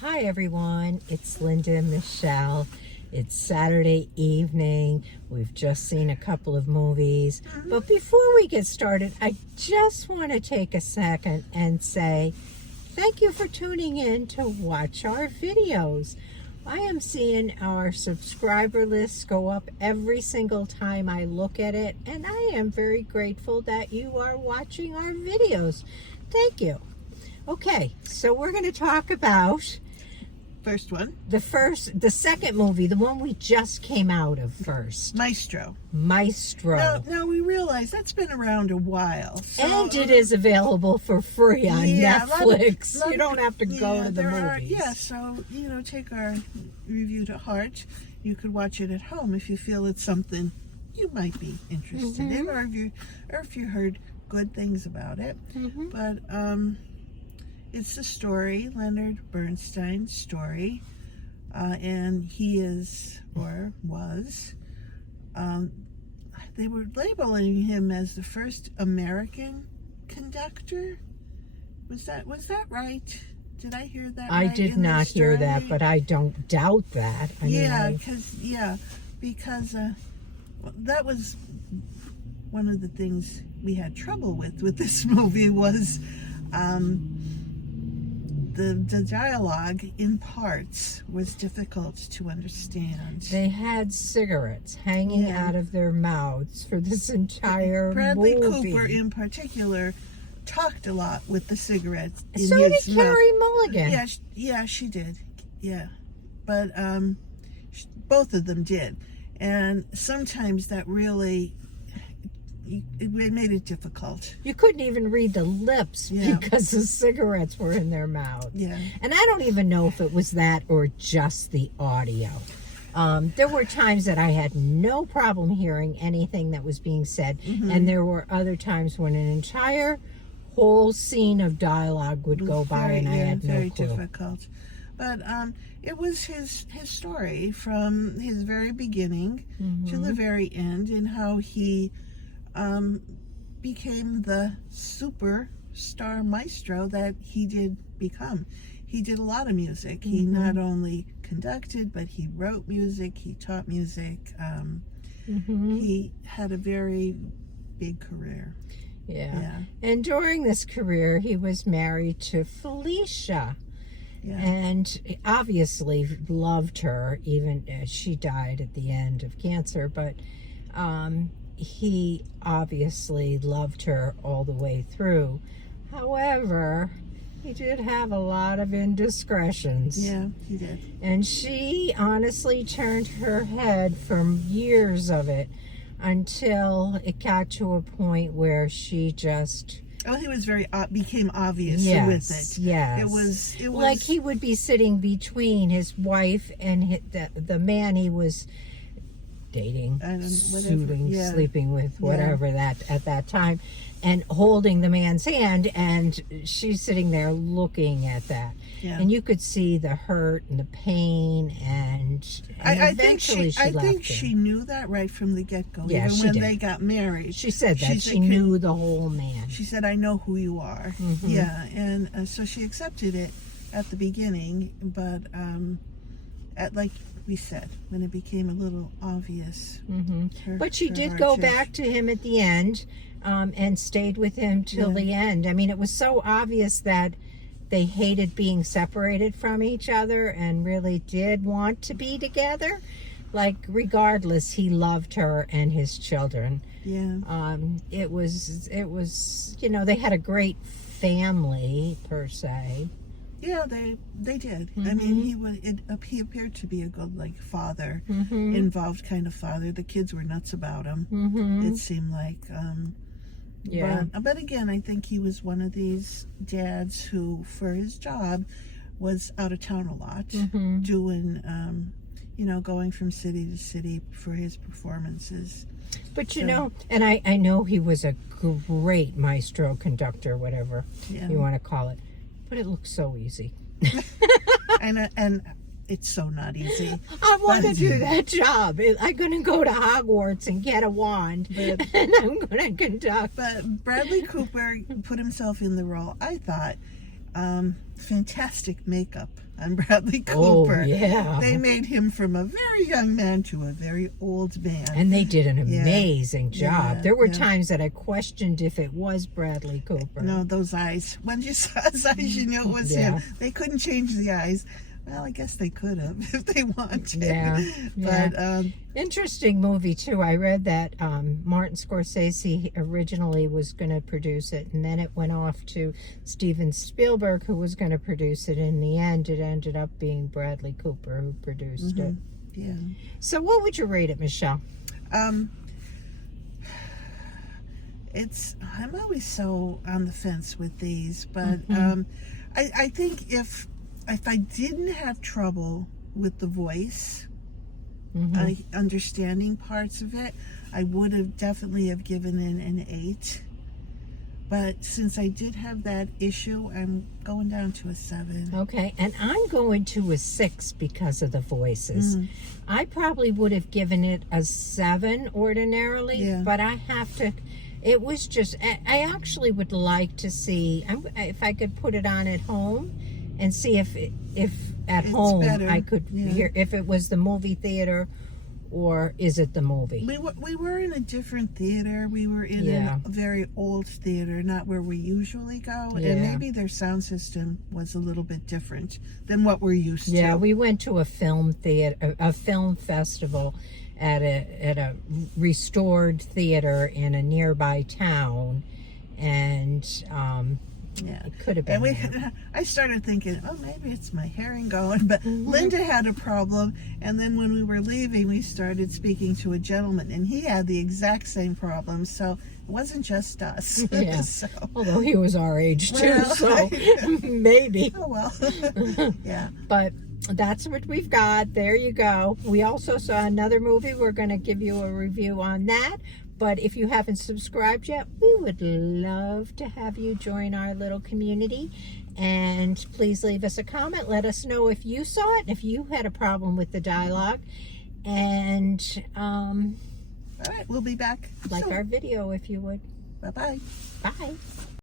Hi everyone, it's Linda and Michelle. It's Saturday evening. We've just seen a couple of movies. But before we get started, I just want to take a second and say thank you for tuning in to watch our videos. I am seeing our subscriber lists go up every single time I look at it, and I am very grateful that you are watching our videos. Thank you. Okay, so we're going to talk about the second movie, the one we just came out of first. Maestro. Now we realize that's been around a while. So, and it is available for free on Netflix. You don't have to go to the movies. So, take our review to heart. You could watch it at home if you feel it's something you might be interested in, or if you heard good things about it. But it's the story, Leonard Bernstein's story, and he is, or was, they were labeling him as the first American conductor. Was that right? Did I hear that right? I did not hear that, but I don't doubt that. Because that was one of the things we had trouble with this movie was the dialogue in parts was difficult to understand. They had cigarettes hanging out of their mouths for this entire Bradley movie. Cooper in particular talked a lot with the cigarettes in his so mouth. did Carey Mulligan. Yeah, she did. Yeah. But both of them did. And sometimes that really it made it difficult. You couldn't even read the lips because the cigarettes were in their mouth. Yeah. And I don't even know if it was that or just the audio. There were times that I had no problem hearing anything that was being said. And there were other times when an entire whole scene of dialogue would go by and I had no clue. Very difficult. But it was his story from his very beginning to the very end, and how he became the superstar maestro that he did become. He did a lot of music. He not only conducted, but he wrote music, he taught music. He had a very big career. Yeah. And during this career, he was married to Felicia. Yeah. And obviously loved her, even as she died at the end of cancer. But he obviously loved her all the way through. However, he did have a lot of indiscretions. Yeah, he did. And she honestly turned her head from years of it until it got to a point where she just... Oh, he was became obvious with it. Yes. It was like he would be sitting between his wife and the man he was dating, sleeping with, whatever that at that time, and holding the man's hand, and she's sitting there looking at that. Yeah. And you could see the hurt and the pain, and eventually she left him. I think she knew that right from the get-go. Yeah, even she when did. They got married. She said that. She knew the whole man. She said, I know who you are. Yeah, and so she accepted it at the beginning, but like we said, when it became a little obvious. But she did go back to him at the end, and stayed with him till the end. I mean, it was so obvious that they hated being separated from each other and really did want to be together. Like, regardless, he loved her and his children. Yeah. It was, they had a great family, per se. Yeah, they did. I mean, he appeared to be a good, father, involved kind of father. The kids were nuts about him. It seemed like. But again, I think he was one of these dads who, for his job, was out of town a lot, doing, going from city to city for his performances. But and I know he was a great maestro conductor, whatever you want to call it. But it looks so easy. and it's so not easy. I want to do that job. I'm going to go to Hogwarts and get a wand, and I'm going to conduct. But Bradley Cooper put himself in the role, I thought, fantastic makeup on Bradley Oh, Cooper. yeah. They made him from a very young man to a very old man. And they did an Yeah. amazing job. Yeah, There were yeah. times that I questioned if it was Bradley Cooper. No, those eyes. When you saw his eyes, you knew it was Yeah. him. They couldn't change the eyes. Well, I guess they could have if they wanted. Yeah, But interesting movie too. I read that Martin Scorsese originally was going to produce it, and then it went off to Steven Spielberg, who was going to produce it. In the end, it ended up being Bradley Cooper who produced it. yeah. So, what would you rate it, Michelle? I'm always so on the fence with these, but I think if I didn't have trouble with the voice, understanding parts of it, I would have definitely have given it an 8. But since I did have that issue, I'm going down to a 7. Okay, and I'm going to a 6 because of the voices. I probably would have given it a 7 ordinarily, Yeah. but I have to. It was just. I actually would like to see if I could put it on at home, and see if at It's home better. I could Yeah. hear if it was the movie theater, or is it the movie? We were in a different theater. We were in Yeah. a very old theater, not where we usually go. Yeah. And maybe their sound system was a little bit different than what we're used Yeah, to. we went to a film theater, a film festival at a restored theater in a nearby town, and Yeah. it could have been. And I started thinking, oh, maybe it's my hearing going. But Linda had a problem. And then when we were leaving, we started speaking to a gentleman, and he had the exact same problem. So it wasn't just us. Yeah. So, Although he was our age too, Well, so maybe. oh, well. Yeah. But that's what we've got. There you go. We also saw another movie. We're going to give you a review on that. But if you haven't subscribed yet, we would love to have you join our little community. And please leave us a comment. Let us know if you saw it, if you had a problem with the dialogue. And All right. We'll be back like soon. our video if you would. Bye-bye. Bye.